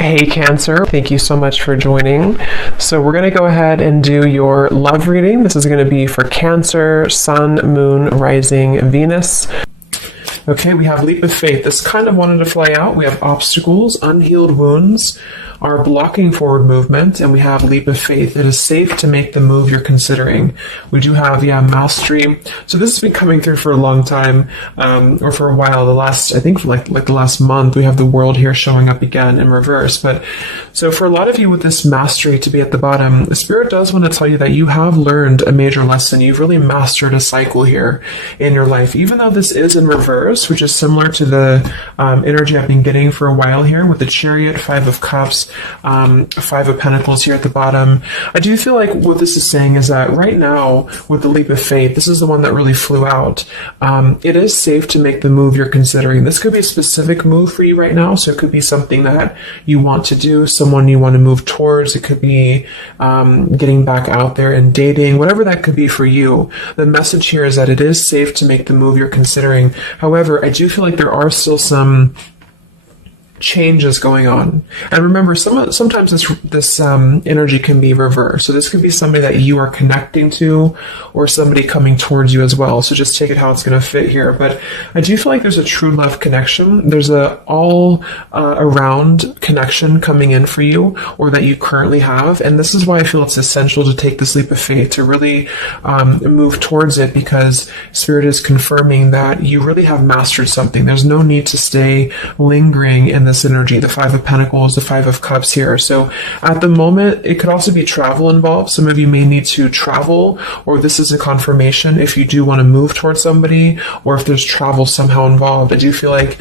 Hey Cancer, thank you so much for joining. So we're going to go ahead and do your love reading. This is going to be for Cancer, Sun, Moon, Rising, Venus. Okay, we have leap of faith. This kind of wanted to fly out. We have obstacles, unhealed wounds are blocking forward movement, and we have leap of faith. It is safe to make the move you're considering. We do have, mastery. So this has been coming through for a long time, or for a while. I think like the last month, we have the world here showing up again in reverse. But so for a lot of you with this mastery to be at the bottom, the Spirit does want to tell you that you have learned a major lesson. You've really mastered a cycle here in your life, even though this is in reverse, which is similar to the energy I've been getting for a while here with the Chariot, Five of Cups, Five of Pentacles here at the bottom. I do feel like what this is saying is that right now with the leap of faith, this is the one that really flew out. It is safe to make the move you're considering. This could be a specific move for you right now. So it could be something that you want to do, someone you want to move towards. It could be getting back out there and dating, whatever that could be for you. The message here is that it is safe to make the move you're considering. However, I do feel like there are still some changes going on. And remember, sometimes this energy can be reversed. So this could be somebody that you are connecting to or somebody coming towards you as well. So just take it how it's going to fit here. But I do feel like there's a true love connection. There's a all around connection coming in for you, or that you currently have. And this is why I feel it's essential to take this leap of faith, to really move towards it, because Spirit is confirming that you really have mastered something. There's no need to stay lingering in this energy, the Five of Pentacles, the Five of Cups here. So at the moment, it could also be travel involved. Some of you may need to travel, or this is a confirmation if you do want to move towards somebody, or if there's travel somehow involved. I do feel like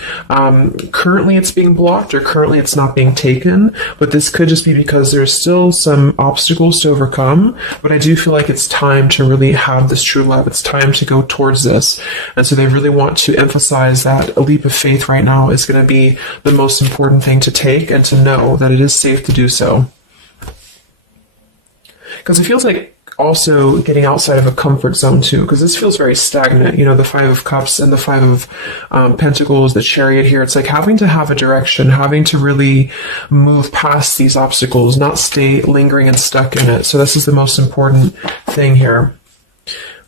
currently it's being blocked, or currently it's not being taken, but this could just be because there's still some obstacles to overcome. But I do feel like it's time to really have this true love. It's time to go towards this. And so they really want to emphasize that a leap of faith right now is going to be the most important thing to take, and to know that it is safe to do so. Because it feels like also getting outside of a comfort zone too, because this feels very stagnant. The Five of Cups and the Five of Pentacles, the Chariot here. It's like having to have a direction, having to really move past these obstacles, not stay lingering and stuck in it. So this is the most important thing here.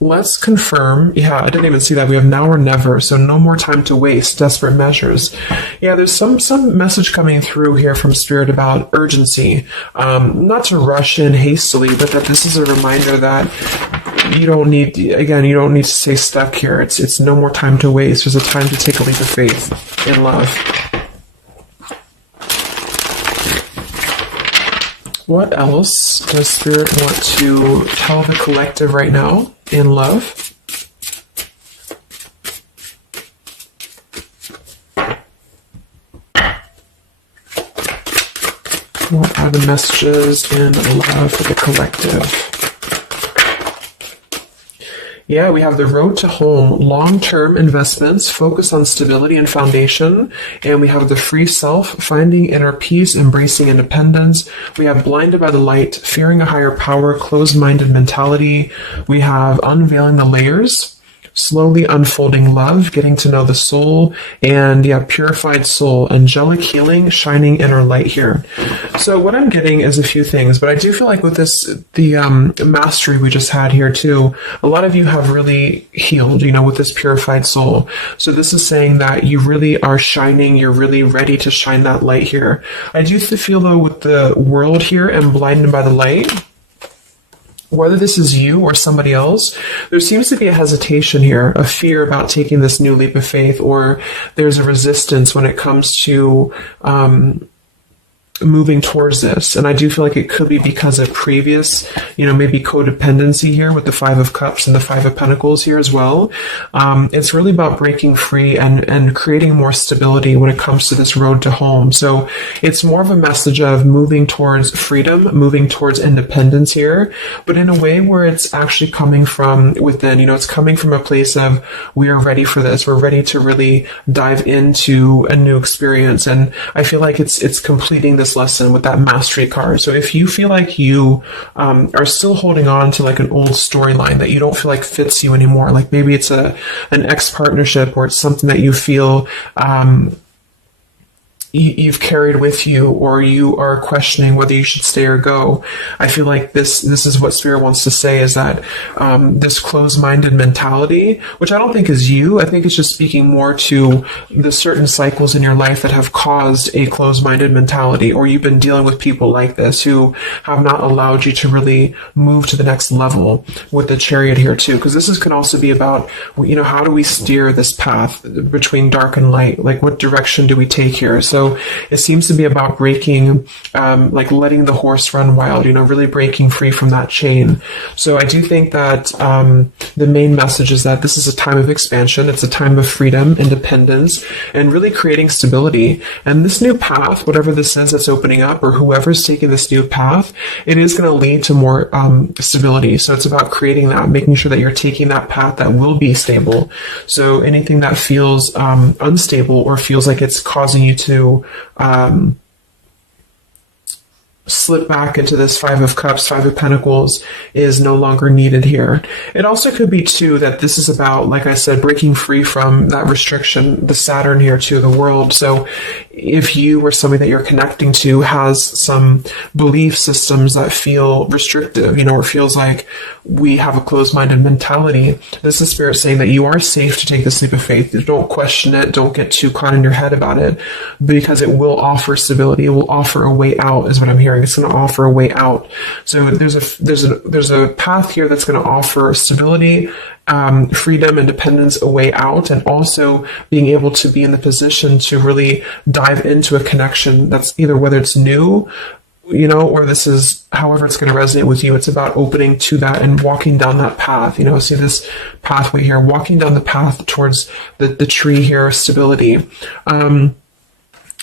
Let's confirm. Yeah, I didn't even see that. We have now or never, so no more time to waste. Desperate measures. Yeah, there's some message coming through here from Spirit about urgency. Not to rush in hastily, but that this is a reminder that you don't need to stay stuck here. It's no more time to waste. There's a time to take a leap of faith in love. What else does Spirit want to tell the collective right now in love? What are the messages in love for the collective? Yeah, we have the road to home, long-term investments, focus on stability and foundation. And we have the free self, finding inner peace, embracing independence. We have blinded by the light, fearing a higher power, closed-minded mentality. We have unveiling the layers, slowly unfolding love, getting to know the soul, and purified soul, angelic healing, shining inner light here. So what I'm getting is a few things, but I do feel like with this, the mastery we just had here too, a lot of you have really healed, with this purified soul. So this is saying that you really are shining, you're really ready to shine that light here. I do feel though with the world here and blinded by the light, whether this is you or somebody else, there seems to be a hesitation here, a fear about taking this new leap of faith, or there's a resistance when it comes to moving towards this. And I do feel like it could be because of previous, maybe codependency here with the Five of Cups and the Five of Pentacles here as well. It's really about breaking free and creating more stability when it comes to this road to home. So it's more of a message of moving towards freedom, moving towards independence here, but in a way where it's actually coming from within. It's coming from a place of, we are ready for this. We're ready to really dive into a new experience. And I feel like it's completing this lesson with that mastery card. So if you feel like you are still holding on to like an old storyline that you don't feel like fits you anymore, like maybe it's an ex partnership, or it's something that you feel you've carried with you, or you are questioning whether you should stay or go. I feel like this is what Spirit wants to say, is that this closed-minded mentality, which I don't think is you, I think it's just speaking more to the certain cycles in your life that have caused a closed-minded mentality, or you've been dealing with people like this who have not allowed you to really move to the next level, with the Chariot here too, because can also be about, how do we steer this path between dark and light? Like, what direction do we take here? So it seems to be about breaking, like letting the horse run wild, really breaking free from that chain. So I do think that the main message is that this is a time of expansion. It's a time of freedom, independence, and really creating stability. And this new path, whatever this is that's opening up, or whoever's taking this new path, it is going to lead to more stability. So it's about creating that, making sure that you're taking that path that will be stable. So anything that feels unstable, or feels like it's causing you to slip back into this Five of Cups, Five of Pentacles, is no longer needed here. It also could be too that this is about, like I said, breaking free from that restriction, the Saturn here to the world. So if you or somebody that you're connecting to has some belief systems that feel restrictive, or feels like we have a closed-minded mentality, this is Spirit saying that you are safe to take this leap of faith. Don't question it. Don't get too caught in your head about it, because it will offer stability. It will offer a way out, is what I'm hearing. It's going to offer a way out. So there's a path here that's going to offer stability, freedom, independence, a way out, and also being able to be in the position to really dive into a connection that's either, whether it's new, or this is however it's going to resonate with you. It's about opening to that and walking down that path. See this pathway here, walking down the path towards the tree here, stability.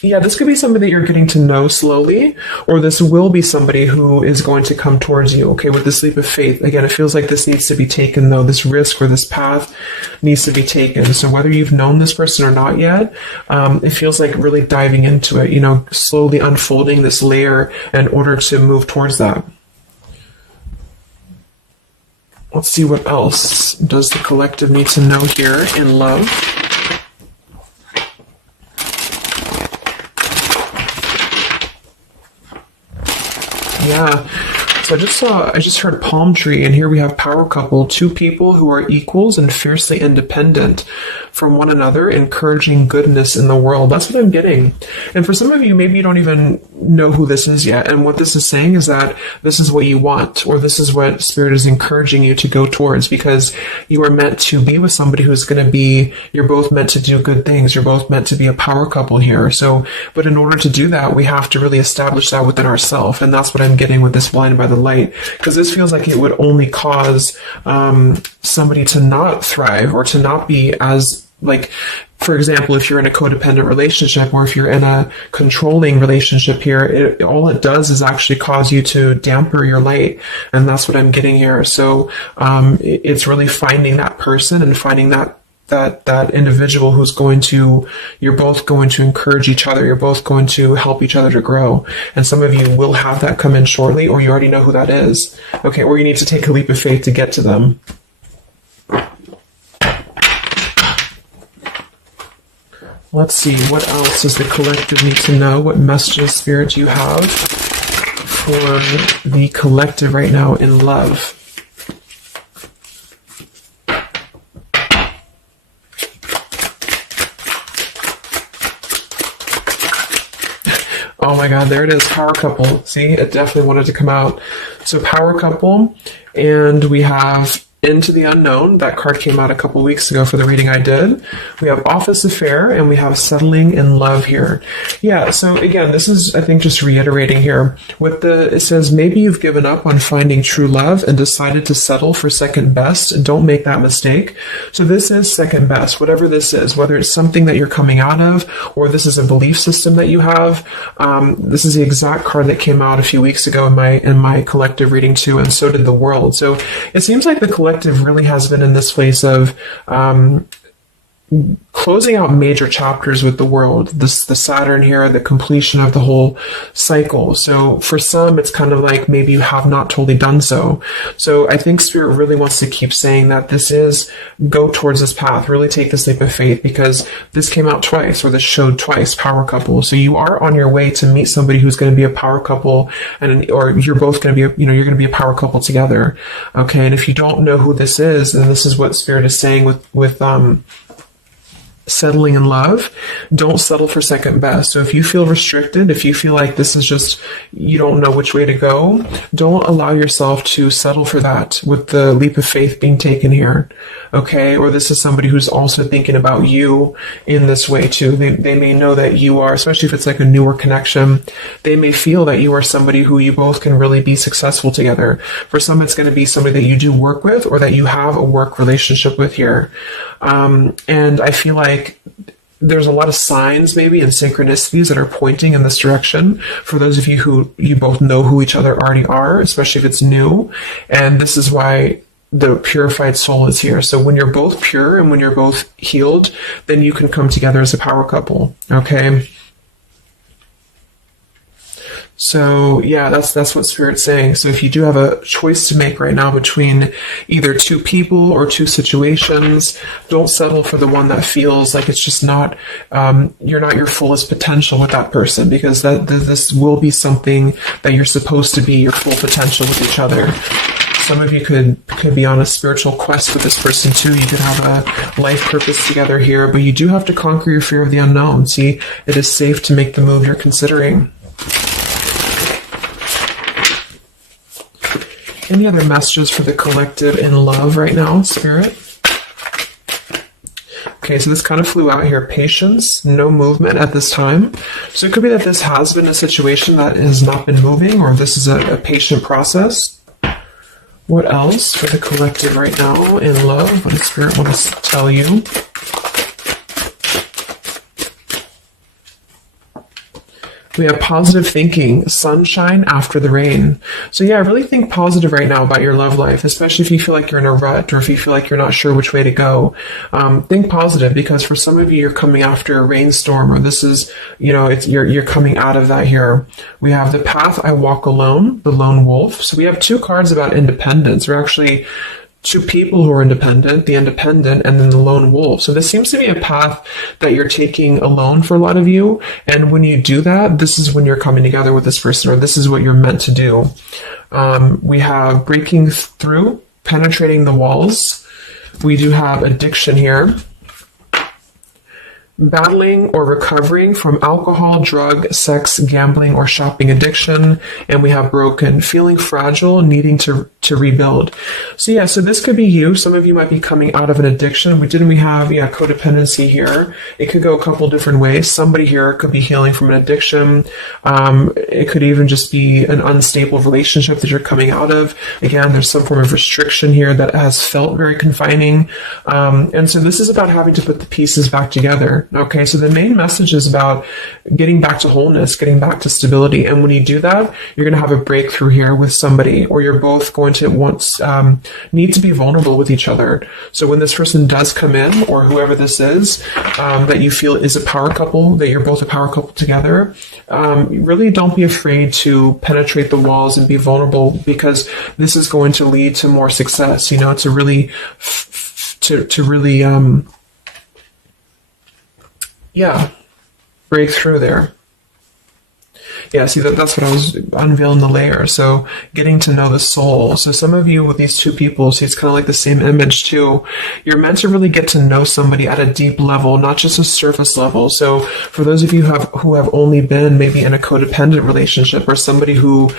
Yeah, this could be somebody that you're getting to know slowly, or this will be somebody who is going to come towards you, okay, with this leap of faith. Again, it feels like this needs to be taken, though. This risk or this path needs to be taken. So whether you've known this person or not yet, it feels like really diving into it, slowly unfolding this layer in order to move towards that. Let's see what else does the collective need to know here in love. Yeah, so I just heard palm tree, and here we have power couple, two people who are equals and fiercely independent from one another, encouraging goodness in the world. That's what I'm getting. And for some of you, maybe you don't even know who this is yet. And what this is saying is that this is what you want, or this is what Spirit is encouraging you to go towards, because you are meant to be with somebody who's going to be, you're both meant to do good things. You're both meant to be a power couple here. So, but in order to do that, we have to really establish that within ourselves. And that's what I'm getting with this Blinded by the Light, because this feels like it would only cause somebody to not thrive, or to not be as, like, for example, if you're in a codependent relationship, or if you're in a controlling relationship here, all it does is actually cause you to damper your light. And that's what I'm getting here. So it's really finding that person and finding that individual who's you're both going to encourage each other. You're both going to help each other to grow. And some of you will have that come in shortly, or you already know who that is. Okay, or you need to take a leap of faith to get to them. Let's see, what else does the collective need to know? What messages, Spirit, do you have for the collective right now in love? Oh my God, there it is, power couple. See, it definitely wanted to come out. So power couple, and we have Into the Unknown. That card came out a couple weeks ago for the reading I did. We have Office Affair, and we have Settling in Love here. Yeah, so again, this is, I think, just reiterating here. It says, maybe you've given up on finding true love and decided to settle for second best. Don't make that mistake. So this is second best, whatever this is, whether it's something that you're coming out of, or this is a belief system that you have. This is the exact card that came out a few weeks ago in my collective reading too, and so did the world. So it seems like the collective really has been in this place of closing out major chapters with the world. The Saturn here, the completion of the whole cycle. So for some, it's kind of like maybe you have not totally done so. So I think Spirit really wants to keep saying that this is, go towards this path, really take this leap of faith, because this came out twice, or this showed twice, power couple. So you are on your way to meet somebody who's going to be a power couple, or you're both going to be, you're going to be a power couple together. Okay. And if you don't know who this is, then this is what Spirit is saying with settling in love. Don't settle for second best. So if you feel restricted, if you feel like this is just, you don't know which way to go, don't allow yourself to settle for that with the leap of faith being taken here. Okay. Or this is somebody who's also thinking about you in this way too. They may know that you are, especially if it's like a newer connection, they may feel that you are somebody who you both can really be successful together. For some, it's going to be somebody that you do work with, or that you have a work relationship with here. And I feel like there's a lot of signs maybe and synchronicities that are pointing in this direction for those of you who you both know who each other already are, especially if it's new. And this is why the purified soul is here. So when you're both pure and when you're both healed, then you can come together as a power couple. Okay. So yeah, that's what Spirit's saying. So if you do have a choice to make right now between either two people or two situations, don't settle for the one that feels like it's just not, you're not your fullest potential with that person, because this will be something that you're supposed to be your full potential with each other. Some of you could be on a spiritual quest with this person too. You could have a life purpose together here, but you do have to conquer your fear of the unknown. See, it is safe to make the move you're considering. Any other messages for the collective in love right now, Spirit? Okay, so this kind of flew out here. Patience, no movement at this time. So it could be that this has been a situation that has not been moving, or this is a patient process. What else for the collective right now in love? What does Spirit want to tell you? We have positive thinking, sunshine after the rain. So yeah, really think positive right now about your love life, especially if you feel like you're in a rut, or if you feel like you're not sure which way to go. Think positive, because for some of you, you're coming after a rainstorm, or this is, you're coming out of that here. We have the path I walk alone, the lone wolf. So we have two cards about independence, or actually two people who are independent, the independent, and then the lone wolf. So this seems to be a path that you're taking alone for a lot of you. And when you do that, this is when you're coming together with this person, or this is what you're meant to do. We have breaking through, penetrating the walls. We do have addiction here. Battling or recovering from alcohol, drug, sex, gambling, or shopping addiction. And we have broken, feeling fragile, needing to rebuild. So yeah, so this could be you. Some of you might be coming out of an addiction. We have codependency here. It could go a couple different ways. Somebody here could be healing from an addiction. It could even just be an unstable relationship that you're coming out of. Again, there's some form of restriction here that has felt very confining. And so this is about having to put the pieces back together. Okay, so the main message is about getting back to wholeness, getting back to stability. And when you do that, you're going to have a breakthrough here with somebody, or you're both going to need to be vulnerable with each other. So when this person does come in, or whoever this is, that you feel is a power couple, that you're both a power couple together, really don't be afraid to penetrate the walls and be vulnerable, because this is going to lead to more success, to really, break through there. Yeah, see, that's what I was unveiling the layer. So getting to know the soul. So some of you with these two people, see, it's kind of like the same image too. You're meant to really get to know somebody at a deep level, not just a surface level. So for those of you who have only been maybe in a codependent relationship, or somebody who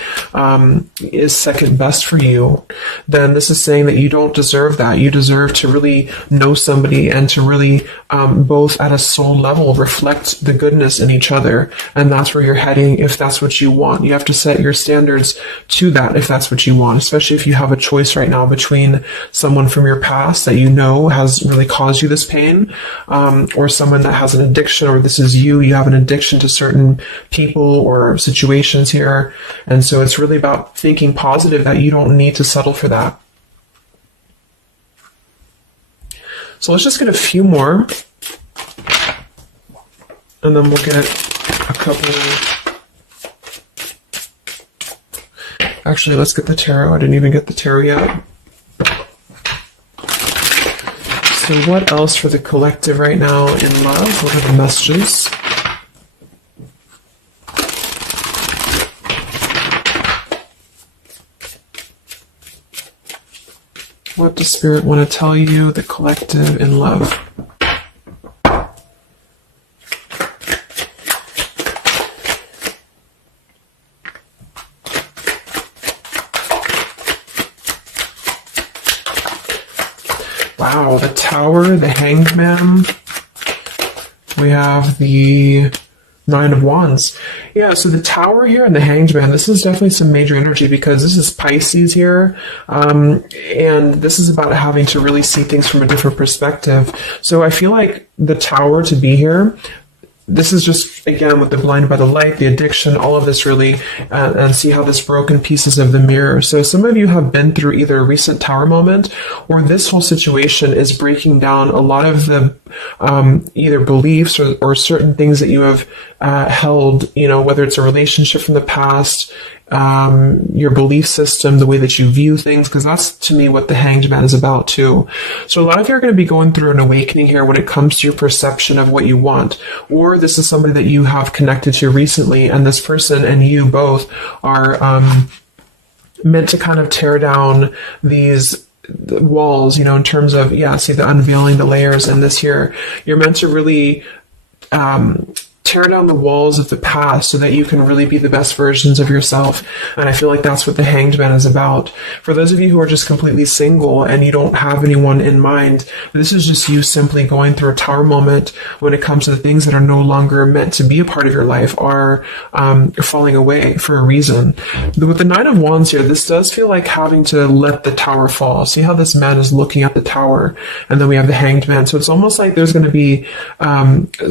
is second best for you, then this is saying that you don't deserve that. You deserve to really know somebody, and to really both at a soul level reflect the goodness in each other. And that's where you're heading if that's what you want. You have to set your standards to that if that's what you want, especially if you have a choice right now between someone from your past that has really caused you this pain, or someone that has an addiction, or this is you have an addiction to certain people or situations here. And so it's really about thinking positive, that you don't need to settle for that. So let's just get a few more. And then we'll get a couple. Actually, let's get the tarot. I didn't even get the tarot yet. So what else for the collective right now in love? What are the messages? What does Spirit want to tell you, the collective in love? Wow, the Tower, the Hanged Man. We have the Nine of Wands. Yeah, so the Tower here and the Hanged Man, this is definitely some major energy because this is Pisces here. And this is about having to really see things from a different perspective. So I feel like the Tower to be here, this is just, again, with the blinded by the light, the addiction, all of this really, and see how this broken pieces of the mirror. So some of you have been through either a recent Tower moment or this whole situation is breaking down a lot of the either beliefs or certain things that you have held, you know, whether it's a relationship from the past, your belief system, the way that you view things, because that's to me what the Hanged Man is about too. So a lot of you are going to be going through an awakening here when it comes to your perception of what you want, or this is somebody that you have connected to recently, and this person and you both are meant to kind of tear down these walls, you know, in terms of, yeah, see the unveiling the layers in this here. You're meant to really tear down the walls of the past so that you can really be the best versions of yourself. And I feel like that's what the Hanged Man is about. For those of you who are just completely single and you don't have anyone in mind, this is just you simply going through a Tower moment when it comes to the things that are no longer meant to be a part of your life are falling away for a reason. With the Nine of Wands here, this does feel like having to let the Tower fall. See how this man is looking at the Tower, and then we have the Hanged Man. So it's almost like there's going to be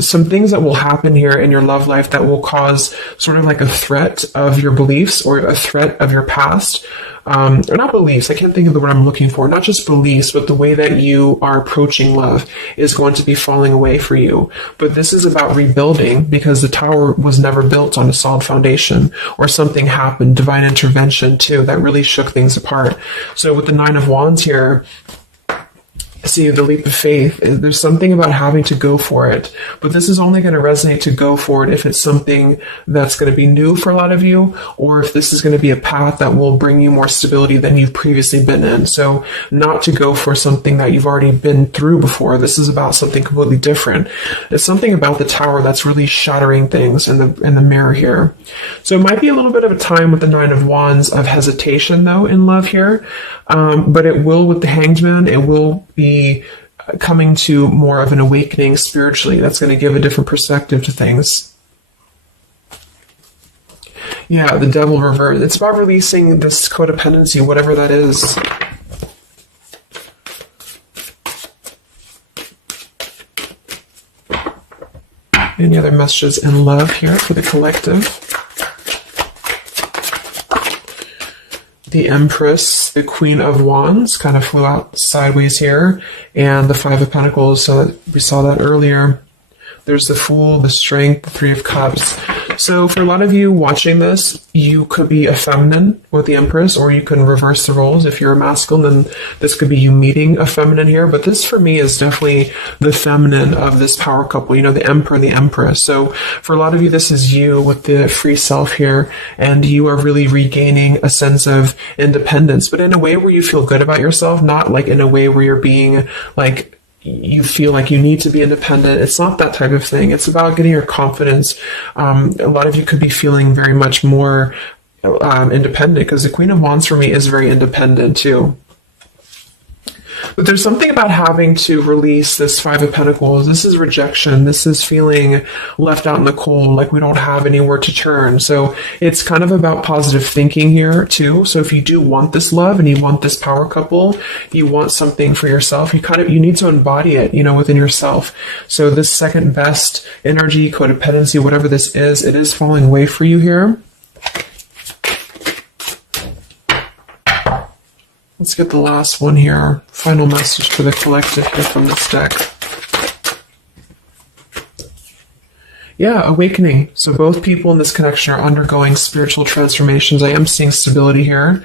some things that will happen here in your love life that will cause sort of like a threat of your beliefs or a threat of your past. Or not beliefs, I can't think of the word I'm looking for, not just beliefs, but the way that you are approaching love is going to be falling away for you. But this is about rebuilding because the Tower was never built on a solid foundation, or something happened, divine intervention too, that really shook things apart. So with the Nine of Wands here, see the leap of faith, there's something about having to go for it, but this is only going to resonate to go for it if it's something that's going to be new for a lot of you, or if this is going to be a path that will bring you more stability than you've previously been in. So not to go for something that you've already been through before. This is about something completely different. It's something about the Tower that's really shattering things in the mirror here. So it might be a little bit of a time with the Nine of Wands of hesitation though in love here, but it will with the Hanged Man, it will be coming to more of an awakening spiritually. That's going to give a different perspective to things. Yeah, the Devil reverse. It's about releasing this codependency, whatever that is. Any other messages in love here for the collective? The Empress, the Queen of Wands, kind of flew out sideways here, and the Five of Pentacles, so we saw that earlier. There's the Fool, the Strength, the Three of Cups. So for a lot of you watching this, you could be a feminine with the Empress, or you can reverse the roles. If you're a masculine, then this could be you meeting a feminine here. But this for me is definitely the feminine of this power couple, you know, the Emperor and the Empress. So for a lot of you, this is you with the free self here, and you are really regaining a sense of independence, but in a way where you feel good about yourself, not like in a way where you're being like, you feel like you need to be independent. It's not that type of thing. It's about getting your confidence. A lot of you could be feeling very much more independent, because the Queen of Wands for me is very independent too. But there's something about having to release this Five of Pentacles. This is rejection. This is feeling left out in the cold, like we don't have anywhere to turn. So it's kind of about positive thinking here too. So if you do want this love and you want this power couple, you want something for yourself, you need to embody it, you know, within yourself. So this second best energy, codependency, whatever this is, it is falling away for you here. Let's get the last one here. Final message for the collective here from this deck. Yeah, awakening. So both people in this connection are undergoing spiritual transformations. I am seeing stability here.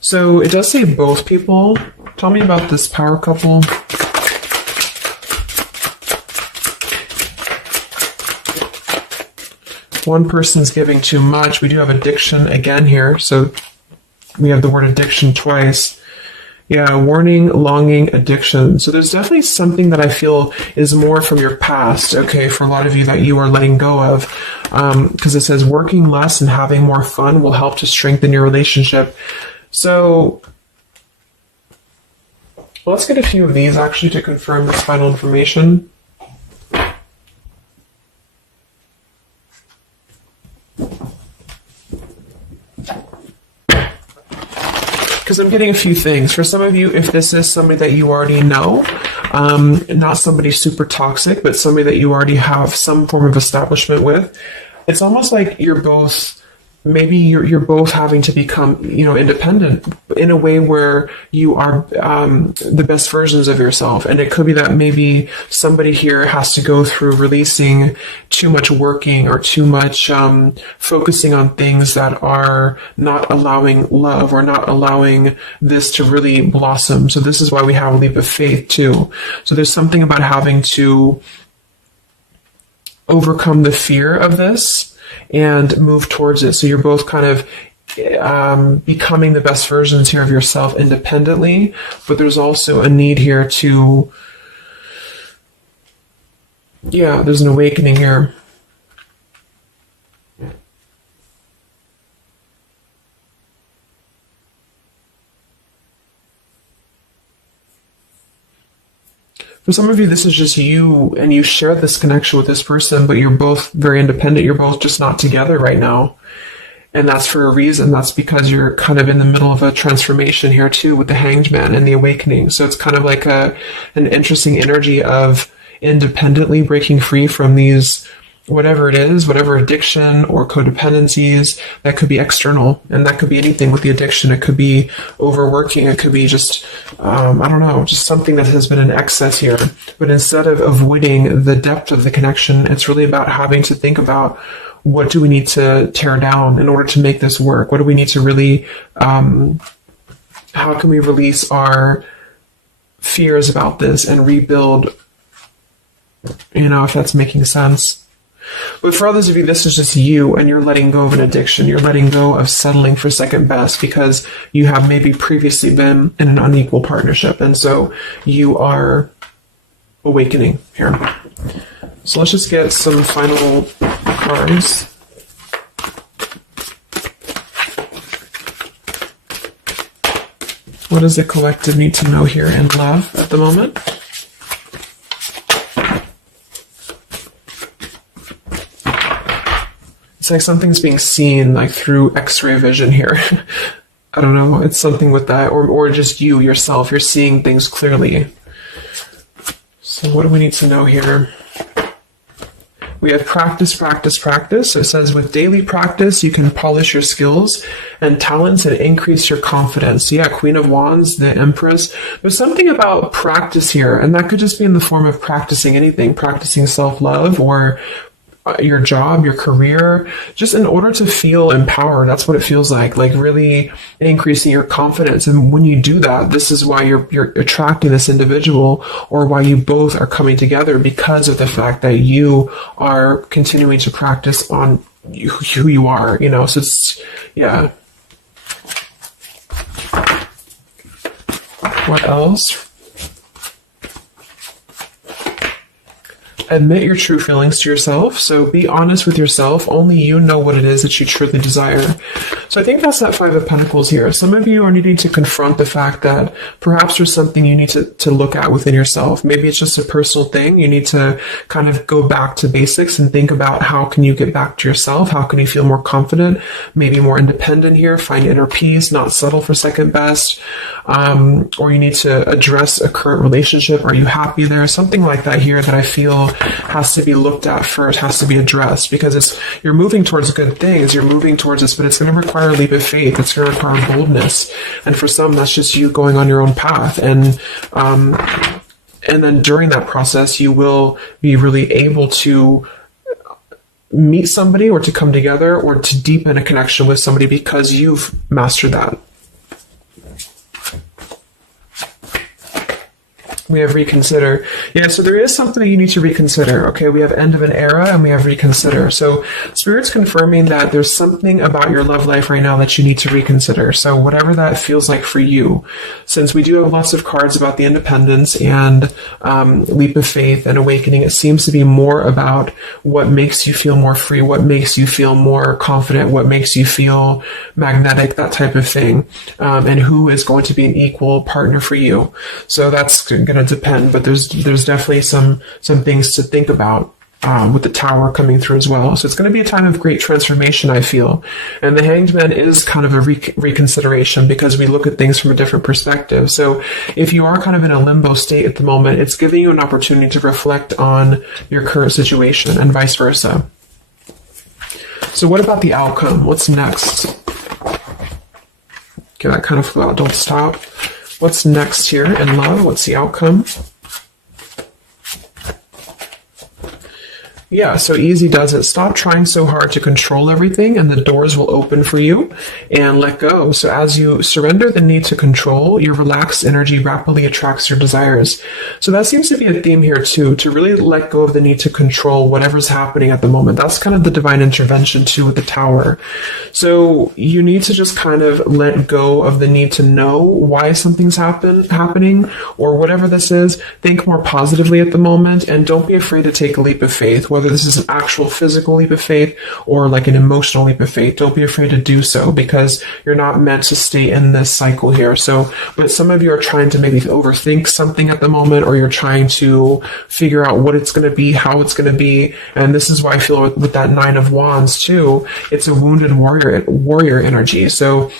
So it does say both people. Tell me about this power couple. One person's giving too much. We do have addiction again here. So we have the word addiction twice. Yeah, warning, longing, addiction. So there's definitely something that I feel is more from your past, okay, for a lot of you that you are letting go of. Because it says working less and having more fun will help to strengthen your relationship. So let's get a few of these actually to confirm this final information. Because I'm getting a few things. For some of you, if this is somebody that you already know, not somebody super toxic, but somebody that you already have some form of establishment with, it's almost like you're both, maybe you're both having to become, independent in a way where you are the best versions of yourself. And it could be that maybe somebody here has to go through releasing too much working or too much focusing on things that are not allowing love or not allowing this to really blossom. So this is why we have a leap of faith too. So there's something about having to overcome the fear of this and move towards it. So you're both kind of becoming the best versions here of yourself independently, but there's also a need here to, there's an awakening here. For some of you, this is just you, and you share this connection with this person, but you're both very independent. You're both just not together right now. And that's for a reason. That's because you're kind of in the middle of a transformation here too with the Hanged Man and the awakening. So it's kind of like an interesting energy of independently breaking free from these, whatever it is, whatever addiction or codependencies that could be external. And that could be anything with the addiction. It could be overworking. It could be just, just something that has been in excess here. But instead of avoiding the depth of the connection, it's really about having to think about, what do we need to tear down in order to make this work? What do we need to really, how can we release our fears about this and rebuild, if that's making sense. But for others of you, this is just you, and you're letting go of an addiction. You're letting go of settling for second best because you have maybe previously been in an unequal partnership. And so you are awakening here. So let's just get some final cards. What does the collective need to know here in love at the moment? It's like something's being seen like through X-ray vision here. I don't know. It's something with that, or just you yourself. You're seeing things clearly. So what do we need to know here? We have practice, practice, practice. So it says with daily practice, you can polish your skills and talents and increase your confidence. So yeah, Queen of Wands, the Empress. There's something about practice here, and that could just be in the form of practicing anything, practicing self-love or your job, your career, just in order to feel empowered. That's what it feels like really increasing your confidence. And when you do that, this is why you're attracting this individual, or why you both are coming together, because of the fact that you are continuing to practice on who you are, so it's, yeah. What else? Admit your true feelings to yourself. So be honest with yourself. Only you know what it is that you truly desire. So I think that's that Five of Pentacles here. Some of you are needing to confront the fact that perhaps there's something you need to look at within yourself. Maybe it's just a personal thing. You need to kind of go back to basics and think about how can you get back to yourself? How can you feel more confident, maybe more independent here, find inner peace, not settle for second best. Or you need to address a current relationship. Are you happy there? Something like that here that I feel has to be looked at first, has to be addressed, because you're moving towards good things. You're moving towards this, but it's going to require require a leap of faith. It's going to require boldness. And for some, that's just you going on your own path. And then during that process, you will be really able to meet somebody or to come together or to deepen a connection with somebody because you've mastered that. We have reconsider. Yeah, so there is something that you need to reconsider. Okay, we have end of an era and we have reconsider. So Spirit's confirming that there's something about your love life right now that you need to reconsider. So whatever that feels like for you, since we do have lots of cards about the independence and leap of faith and awakening, it seems to be more about what makes you feel more free, what makes you feel more confident, what makes you feel magnetic, that type of thing, and who is going to be an equal partner for you. So that's going to depend, but there's definitely some things to think about with the Tower coming through as well. So it's going to be a time of great transformation, I feel. And the Hanged Man is kind of a reconsideration because we look at things from a different perspective. So if you are kind of in a limbo state at the moment, it's giving you an opportunity to reflect on your current situation and vice versa. So what about the outcome? What's next? Okay, that kind of flew out. Don't stop. What's next here in love? What's the outcome? Yeah, so easy does it. Stop trying so hard to control everything and the doors will open for you, and let go. So as you surrender the need to control, your relaxed energy rapidly attracts your desires. So that seems to be a theme here too, to really let go of the need to control whatever's happening at the moment. That's kind of the divine intervention too with the Tower. So you need to just kind of let go of the need to know why something's happening or whatever this is. Think more positively at the moment and don't be afraid to take a leap of faith. Whether this is an actual physical leap of faith or like an emotional leap of faith, don't be afraid to do so because you're not meant to stay in this cycle here. So, but some of you are trying to maybe overthink something at the moment, or you're trying to figure out what it's going to be, how it's going to be. And this is why I feel with that Nine of Wands too, it's a wounded warrior energy. So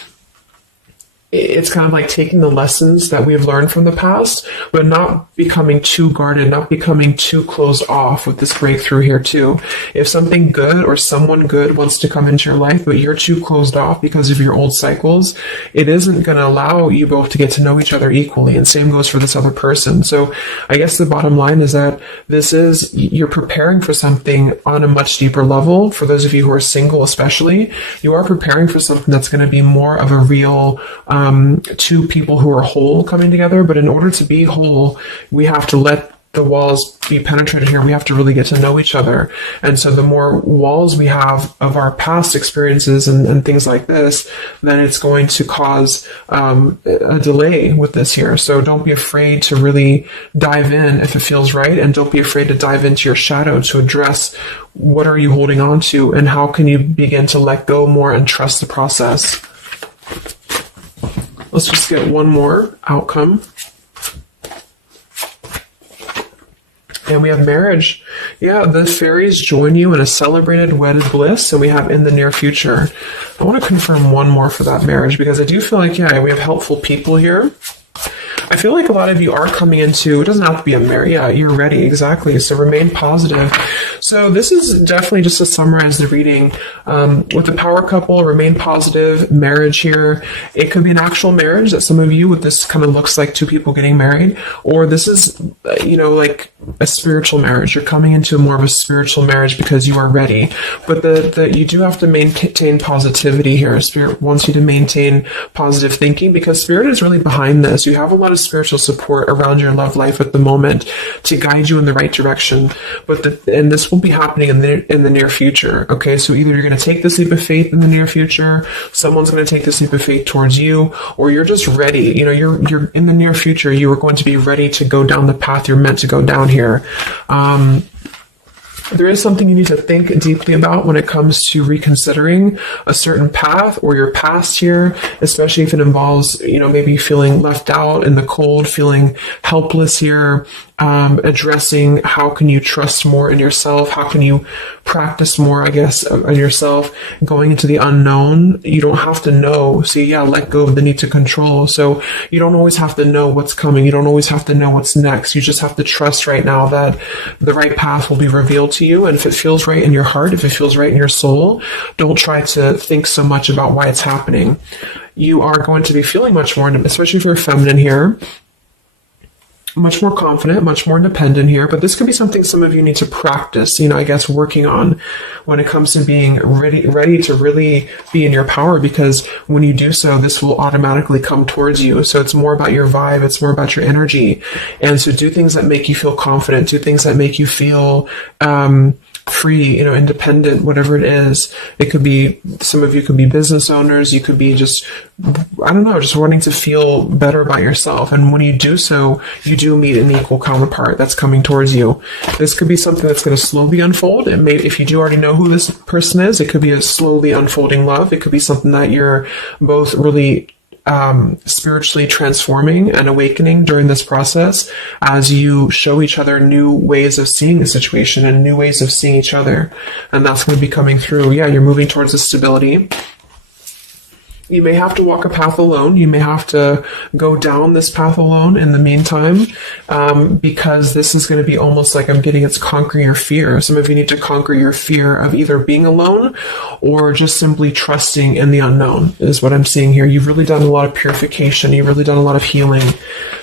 it's kind of like taking the lessons that we've learned from the past, but not becoming too guarded, not becoming too closed off with this breakthrough here too. If something good or someone good wants to come into your life, but you're too closed off because of your old cycles, it isn't going to allow you both to get to know each other equally. And same goes for this other person. So I guess the bottom line is that you're preparing for something on a much deeper level. For those of you who are single especially, you are preparing for something that's going to be more of a real two people who are whole coming together. But in order to be whole, we have to let the walls be penetrated here. We have to really get to know each other. And so the more walls we have of our past experiences and things like this, then it's going to cause a delay with this here. So don't be afraid to really dive in if it feels right. And don't be afraid to dive into your shadow to address what are you holding on to and how can you begin to let go more and trust the process. Let's just get one more outcome. And we have marriage. Yeah, the fairies join you in a celebrated wedded bliss, and we have in the near future. I want to confirm one more for that marriage because I do feel like, yeah, we have helpful people here. I feel like a lot of you are coming into, it doesn't have to be a marriage. Yeah, you're ready. Exactly. So remain positive. So this is definitely just to summarize the reading. With the power couple, remain positive, marriage here. It could be an actual marriage that some of you with this kind of looks like two people getting married, or this is, like a spiritual marriage. You're coming into more of a spiritual marriage because you are ready. But you do have to maintain positivity here. Spirit wants you to maintain positive thinking because Spirit is really behind this. You have a lot of spiritual support around your love life at the moment to guide you in the right direction. And this will be happening in the near future. Okay, so either you're going to take this leap of faith in the near future, someone's going to take this leap of faith towards you, or you're just ready. You're in the near future. You are going to be ready to go down the path you're meant to go down here. There is something you need to think deeply about when it comes to reconsidering a certain path or your past here, especially if it involves, maybe feeling left out in the cold, feeling helpless here, addressing how can you trust more in yourself, how can you practice more, I guess, on yourself, going into the unknown. You don't have to know. See, yeah, let go of the need to control. So you don't always have to know what's coming. You don't always have to know what's next. You just have to trust right now that the right path will be revealed to you. And if it feels right in your heart, if it feels right in your soul, don't try to think so much about why it's happening. You are going to be feeling much more, especially if you're feminine here, much more confident, much more independent here. But this could be something some of you need to practice, I guess, working on when it comes to being ready to really be in your power, because when you do so, this will automatically come towards you. So it's more about your vibe. It's more about your energy. And so do things that make you feel confident, do things that make you feel, free, independent, whatever it is. It could be, some of you could be business owners. You could be just, I don't know, just wanting to feel better about yourself. And when you do so, you do meet an equal counterpart that's coming towards you. This could be something that's going to slowly unfold. It may, if you do already know who this person is, it could be a slowly unfolding love. It could be something that you're both really spiritually transforming and awakening during this process as you show each other new ways of seeing the situation and new ways of seeing each other. And that's going to be coming through. Yeah, you're moving towards the stability. You may have to walk a path alone. You may have to go down this path alone in the meantime, because this is going to be almost like I'm getting it's conquering your fear. Some of you need to conquer your fear of either being alone or just simply trusting in the unknown is what I'm seeing here. You've really done a lot of purification. You've really done a lot of healing.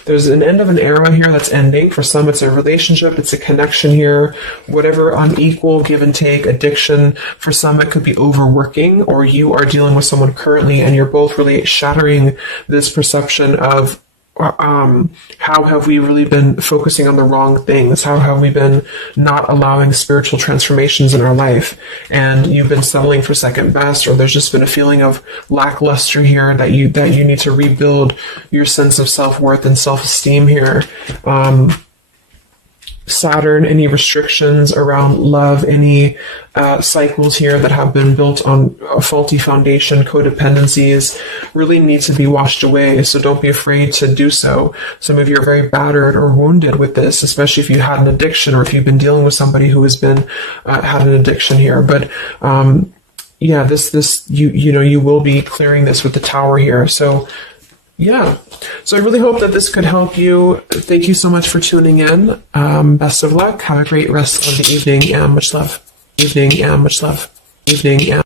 There's an end of an era here that's ending. For some, it's a relationship. It's a connection here. Whatever unequal give and take, addiction. For some, it could be overworking, or you are dealing with someone currently and you're both really shattering this perception of how have we really been focusing on the wrong things? How have we been not allowing spiritual transformations in our life? And you've been settling for second best, or there's just been a feeling of lackluster here that you need to rebuild your sense of self-worth and self-esteem here. Saturn, any restrictions around love, any cycles here that have been built on a faulty foundation, codependencies, really need to be washed away. So don't be afraid to do so. Some of you are very battered or wounded with this, especially if you had an addiction or if you've been dealing with somebody who has been had an addiction here. But yeah, you will be clearing this with the Tower here. So yeah. So I really hope that this could help you. Thank you so much for tuning in. Best of luck. Have a great rest of the evening and much love. Evening and much love. Evening and